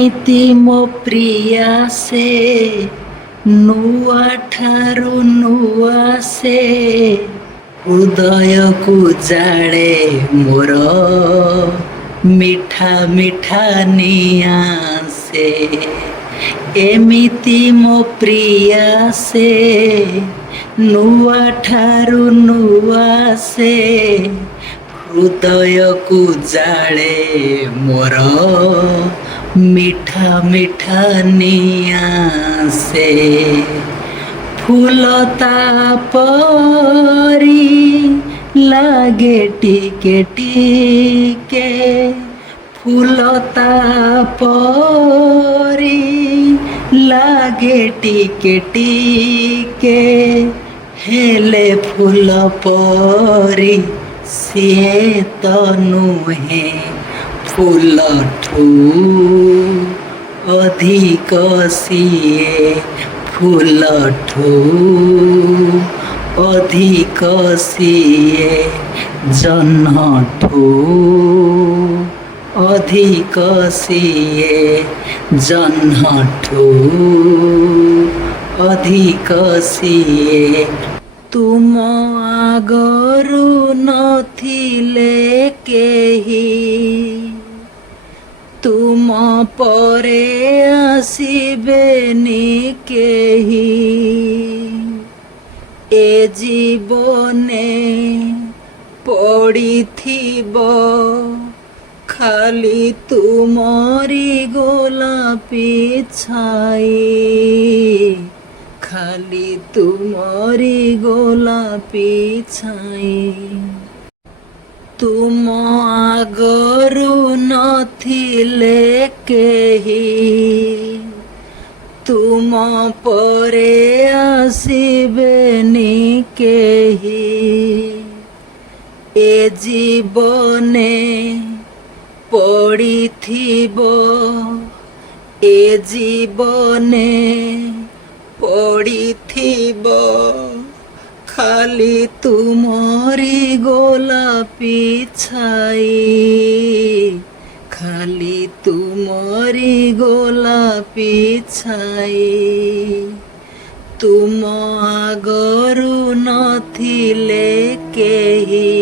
ଏମିତି ମୋ ପ୍ରିୟା ସେ ନୂଆ ଠାରୁ ନୂଆ ସେ ହୃଦୟକୁ ଜାଳେ ମୋର ମିଠା ମିଠା ନିଆଁ ସେ। ଏମିତି ମୋ ପ୍ରିୟା ସେ ନୂଆ ଠାରୁ ନୂଆ ସେ ହୃଦୟକୁ ଜାଳେ ମୋର ମିଠା ମିଠା ନିଆଁ ସେ। ଫୁଲ ତା ପରି ଲାଗେ ଟିକେ ଟିକେ, ଫୁଲ ତା ପରି ଲାଗେ ଟିକେ ଟିକେ, ହେଲେ ଫୁଲ ପରି ସିଏ ତ ନୁହେଁ। ଫୁଲଠୁ ଅଧିକ ସିଏ, ଫୁଲଠୁ ଅଧିକ ସିଏ, ଜହ୍ନଠୁ ଅଧିକ ସିଏ, ଜହ୍ନଠୁ ଅଧିକ ସିଏ। ତୁମ ଆଗରୁ ନଥିଲେ କେହି, ତୁମ ପରେ ଆସିବେନି କେହି। ଏ ଜୀବନେ ପଡ଼ିଥିବ ଖାଲି ତୁମରି ଗୋଲାପି ଛାଇ, ଖାଲି ତୁମରି ଗୋଲାପି ଛାଇ। ତୁମ ଆଗରୁ ନଥିଲେ କେହି, ତୁମ ପରେ ଆସିବେନି କେହି। ଏ ଜୀବନେ ପଡ଼ିଥିବ, ଏ ଜୀବନେ ପଡ଼ିଥିବ ଖାଲି ତୁମରି ଗୋଲାପି ଛାଇ, ଖାଲି ତୁମରି ଗୋଲାପି ଛାଇ। ତୁମ ଆଗରୁ ନଥିଲେ କେହି।